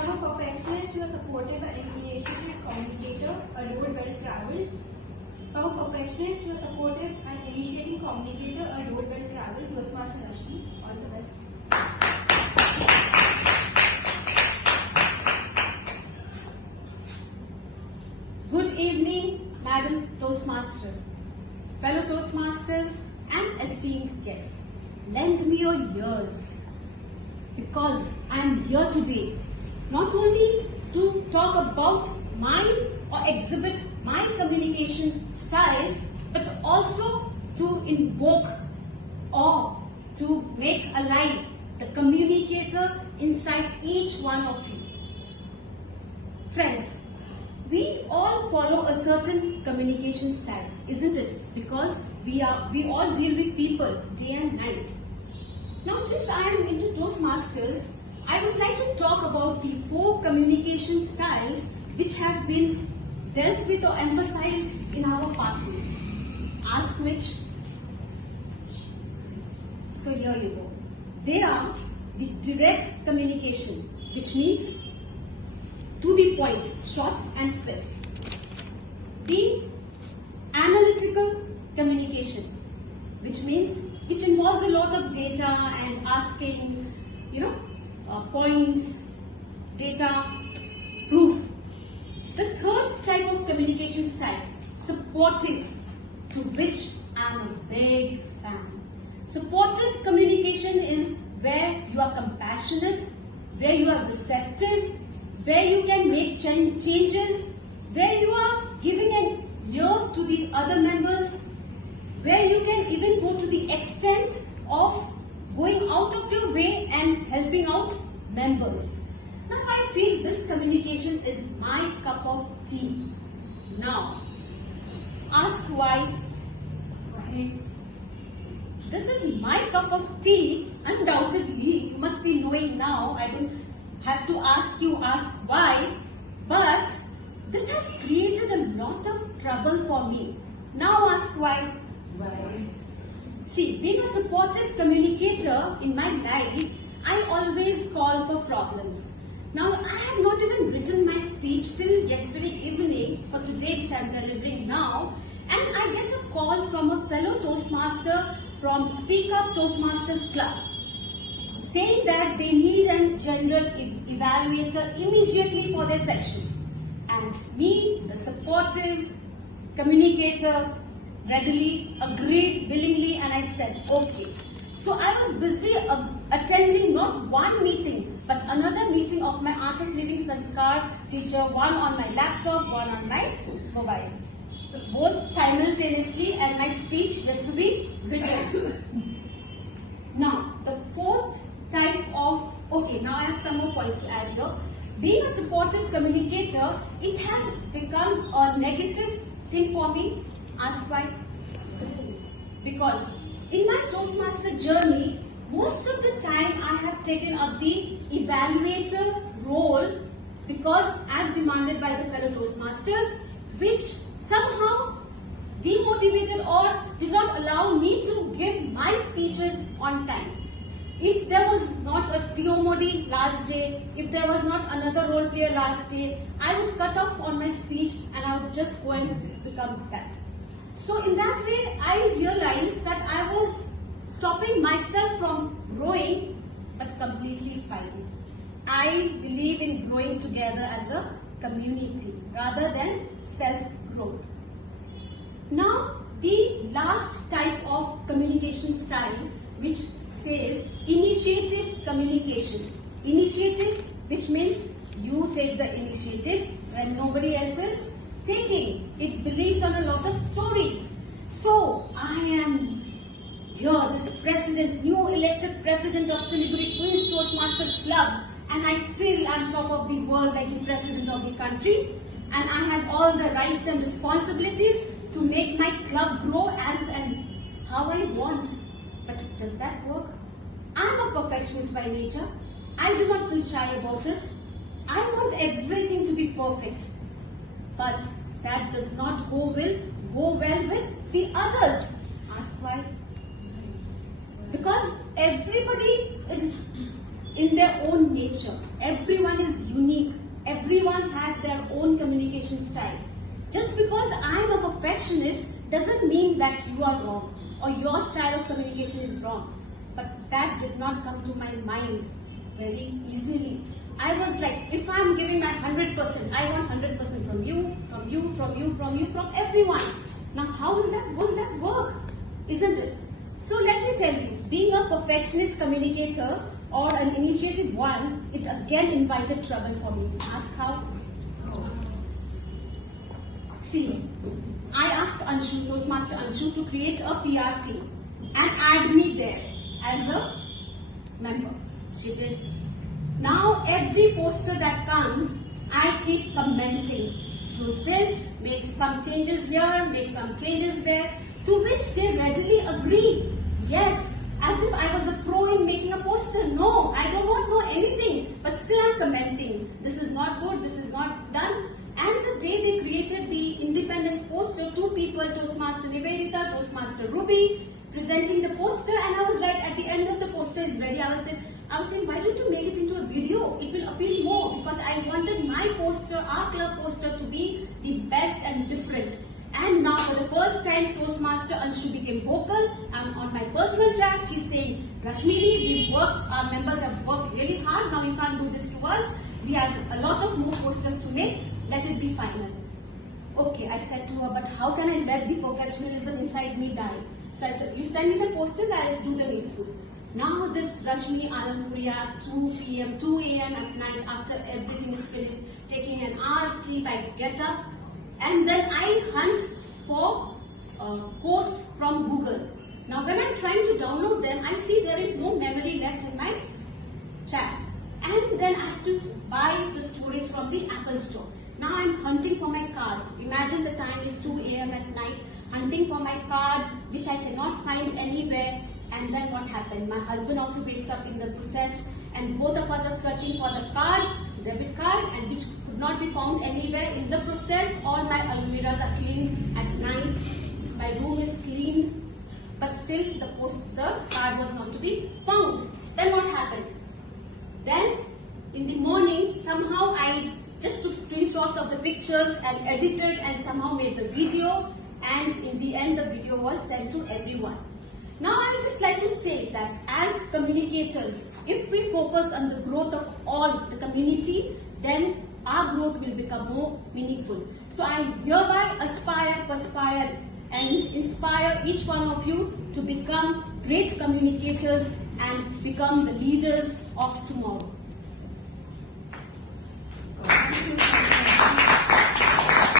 From a perfectionist to a supportive and initiative communicator, a road well traveled. From a perfectionist to a supportive and initiating communicator, a road well traveled. Toastmaster Rashmi, all the best. Good evening, Madam Toastmaster, fellow Toastmasters and esteemed guests. Lend me your ears because I am here today not only to talk about or exhibit my communication styles, but also to invoke or to make alive the communicator inside each one of you. Friends, we all follow a certain communication style, isn't it? Because we all deal with people day and night. Now, since I am into Toastmasters, I would like to talk about the 4 communication styles which have been dealt with or emphasized in our pathways. Ask which? So here you go. They are the direct communication, which means to the point, short and crisp. The analytical communication, which involves a lot of data and asking, points, data, proof. The third type of communication style, supportive, to which I am a big fan. Supportive communication is where you are compassionate, where you are receptive, where you can make changes, where you are giving an ear to the other members, where you can even go to the extent of going out of your way and helping out members. Now I feel this communication is my cup of tea. Now, ask why? Why? This is my cup of tea, undoubtedly. You must be knowing now. I don't have to ask why. But this has created a lot of trouble for me. Now ask why? Why? See, being a supportive communicator in my life, I always call for problems. Now, I have not even written my speech till yesterday evening for today, which I am delivering now, and I get a call from a fellow Toastmaster from Speak Up Toastmasters Club saying that they need a general evaluator immediately for their session. And me, the supportive communicator, readily agreed willingly, and I said, okay. So I was busy attending not one meeting, but another meeting of my Art of Living Sanskar teacher, one on my laptop, one on my mobile. Both simultaneously, and my speech had to be written. Now, the fourth type of, now I have some more points to add here. Being a supportive communicator, it has become a negative thing for me. Ask why? Because in my Toastmaster journey, most of the time I have taken up the evaluator role because as demanded by the fellow Toastmasters, which somehow demotivated or did not allow me to give my speeches on time. If there was not a T.O. Modi last day, if there was not another role player last day, I would cut off on my speech and I would just go and become that. So in that way, I realized that I was stopping myself from growing, but completely failing. I believe in growing together as a community rather than self-growth. Now, the last type of communication style, which says initiative communication. Initiative, which means you take the initiative when nobody else is taking. It believes on a lot of stories. So, I am here, this president, new elected president of Siliguri Queen's Toastmasters Club, and I feel I'm top of the world like the president of the country, and I have all the rights and responsibilities to make my club grow as and how I want. But does that work? I'm a perfectionist by nature. I do not feel shy about it. I want everything to be perfect. But that does not go well with the others. Ask why? Because everybody is in their own nature. Everyone is unique. Everyone had their own communication style. Just because I am a perfectionist doesn't mean that you are wrong or your style of communication is wrong. But that did not come to my mind very easily. I was like, if I'm giving my 100%, I want 100% from you, from you, from you, from you, from everyone. Now how will that work? Isn't it? So let me tell you, being a perfectionist communicator or an initiative one, it again invited trouble for me. Ask how? See, I asked Anshu, Toastmaster Anshu, to create a PR team and add me there as a member. She did. Now every poster that comes, I keep commenting. Do this, make some changes here, make some changes there, to which they readily agree. Yes, as if I was a pro in making a poster. No, I do not know anything, but still I'm commenting. This is not good, this is not done. And the day they created the independence poster, two people, Toastmaster Nivedita, Toastmaster Ruby, presenting the poster, and I was like, at the end of the poster is ready, I was saying, why don't you make it into a video? It will appeal more, because I wanted my poster, our club poster, to be the best and different. And now for the first time, Toastmaster Anshu became vocal. And on my personal chat, she's saying, Rashmini, we've worked, our members have worked really hard, now you can't do this to us. We have a lot of more posters to make, let it be final. Okay, I said to her, but how can I let the perfectionism inside me die? So I said, you send me the posters, I'll do the needful. Now this Rashmi Anandpuria, 2 p.m., 2 a.m. at night, after everything is finished, taking an hour's sleep, I get up and then I hunt for quotes from Google. Now when I'm trying to download them, I see there is no memory left in my chat. And then I have to buy the storage from the Apple Store. Now I'm hunting for my card. Imagine the time is 2 a.m. at night, hunting for my card, which I cannot find anywhere. And then what happened? My husband also wakes up in the process, and both of us are searching for the card, debit card, and which could not be found anywhere. In the process, all my almiras are cleaned at night. My room is cleaned, but still the card was not to be found. Then what happened? Then in the morning, somehow I just took screenshots of the pictures and edited and somehow made the video, and in the end the video was sent to everyone. Now I would just like to say that as communicators, if we focus on the growth of all the community, then our growth will become more meaningful. So I hereby aspire, perspire and inspire each one of you to become great communicators and become the leaders of tomorrow.